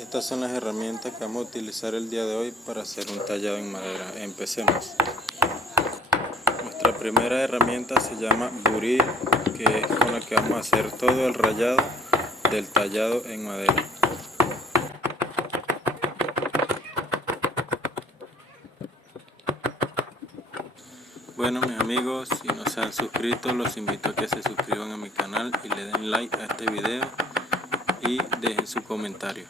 Estas son las herramientas que vamos a utilizar el día de hoy para hacer un tallado en madera. Empecemos. Nuestra primera herramienta se llama buril, que es con la que vamos a hacer todo el rayado del tallado en madera. Bueno, mis amigos, si no se han suscrito, los invito a que se suscriban a mi canal y le den like a este video y dejen su comentario.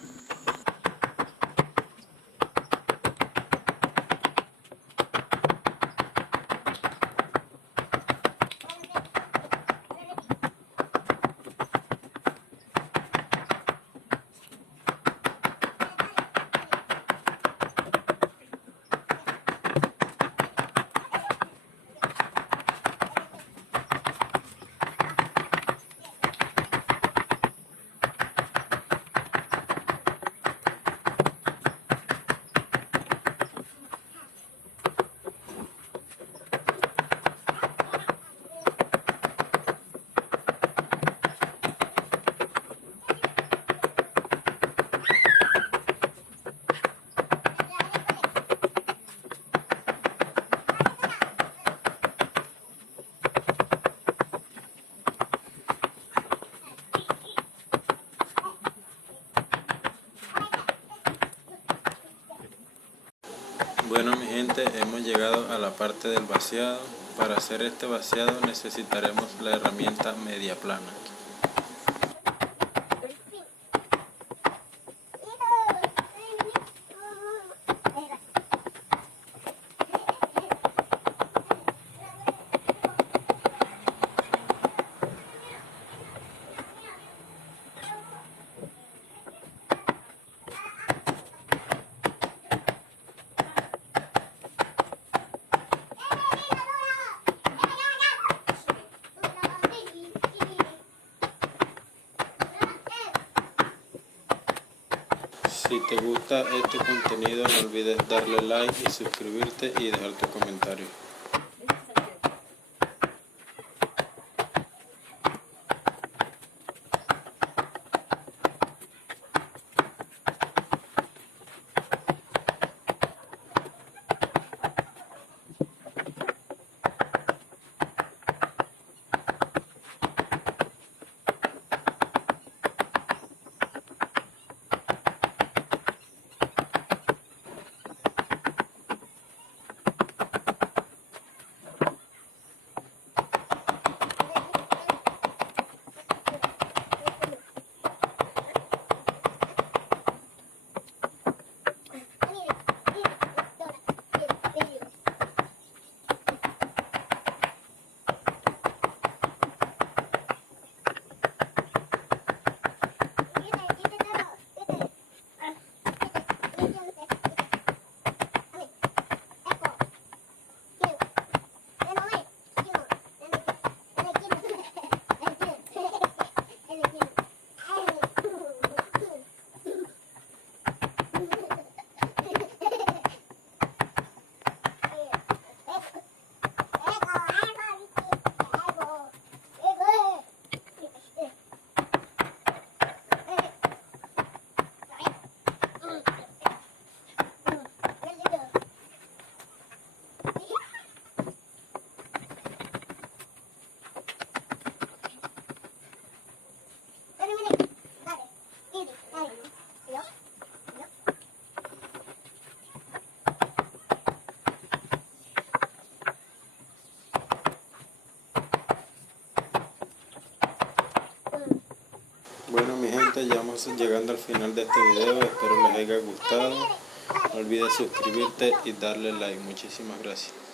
Bueno, mi gente, hemos llegado a la parte del vaciado. Para hacer este vaciado necesitaremos la herramienta media plana. Si te gusta este contenido, no olvides darle like y suscribirte y dejar tu comentario. Bueno, mi gente, ya vamos llegando al final de este video. Espero les haya gustado. No olvides suscribirte y darle like. Muchísimas gracias.